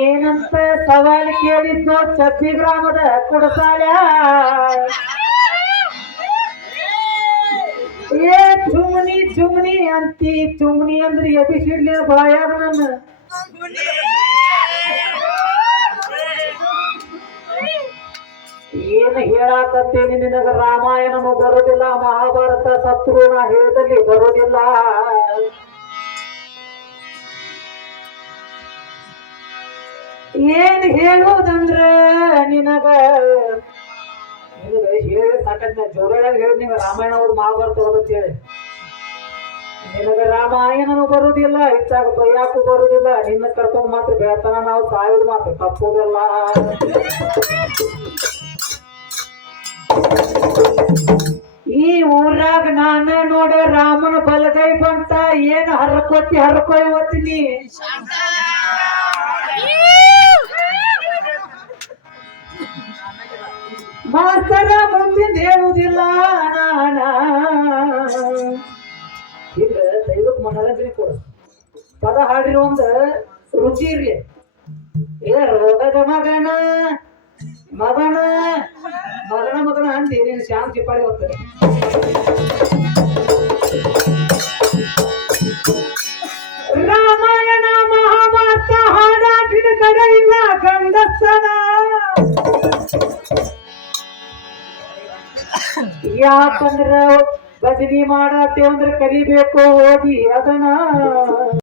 ಏನಂತ ಸವಾಲ್ ಕೇಳಿದ್ನೋ ಚಪ್ಪಿ ಗ್ರಾಮದ ಕುಡಸಾಲ ಏ ಚುಮ್ನಿ ಚುಮ್ನಿ ಅಂತಿ ಚುಮ್ನಿ ಅಂದ್ರೆ ಎಬಿಸಿಡ್ಲಿ ಬಾಯಾಗ ನನ್ನ ಏನು ಹೇಳಾಕತ್ತೇನಿ ನಿನಗ ರಾಮಾಯಣನು ಬರೋದಿಲ್ಲ ಮಹಾಭಾರತ ಸತ್ರು ನಾ ಹೇಳಿದಲ್ಲಿ ಬರೋದಿಲ್ಲ ಏನ್ ಹೇಳೋದಂದ್ರ ನಿನಗ ಹೇಳಿ ಸಾಕಂತ ಜೋರಾಗಿ ಹೇಳಿ ನಿನಗ ರಾಮಾಯಣ ಓದ್ ಮಹಾಭಾರತ ಓದಂತ ಹೇಳಿ ನಿನಗ ರಾಮಾಯಣನು ಬರುದಿಲ್ಲ ಹೆಚ್ಚಾಗ ಬಯ್ಯಾಕು ಬರುದಿಲ್ಲ ನಿನ್ನ ಕರ್ಕೊಂಡ್ ಮಾತ್ರ ಬೆಳತನ ನಾವು ಸಾಯೋದು ಮಾತ್ರ ತಪ್ಪುದಲ್ಲ ಈ ಊರಾಗ ನಾನ ನೋಡ ರಾಮನ ಬಲಗೈ ಬಂತ ಏನ್ ಹರ್ಕೊಯ್ ಓದ್ತೀನಿ ಮಾಸ್ತರ ಮುಂದಿನ ಹೇಳುವುದಿಲ್ಲ ನಾನ ಈಗ ದೈವಕ್ ಮನರಂಜನೆ ಕೊಡ ಪದ ಹಾಡಿರೋ ಒಂದ್ ರುಚಿ ಇರ್ಲಿ ಏ ರೋಗದ ಮಗನ ಮಗನ ಮಗನ ಮಗನ ಅಂದಿ ನೀನು ಶ್ಯಾಮ್ ಚಿಪ್ಪಾಡಿ ಹೋಗ್ತಾರೆ ರಾಮಾಯಣ ಮಹಾಭಾರತ ಹಾಡಾಟಿನ ಕಡೆ ಇಲ್ಲ ಗಂಡಸ್ತನ ಯಾಕಂದ್ರ ಭಜನಿ ಮಾಡತ್ತೇವಂದ್ರ ಕಲಿಬೇಕು ಓದಿ ಅದನ್ನ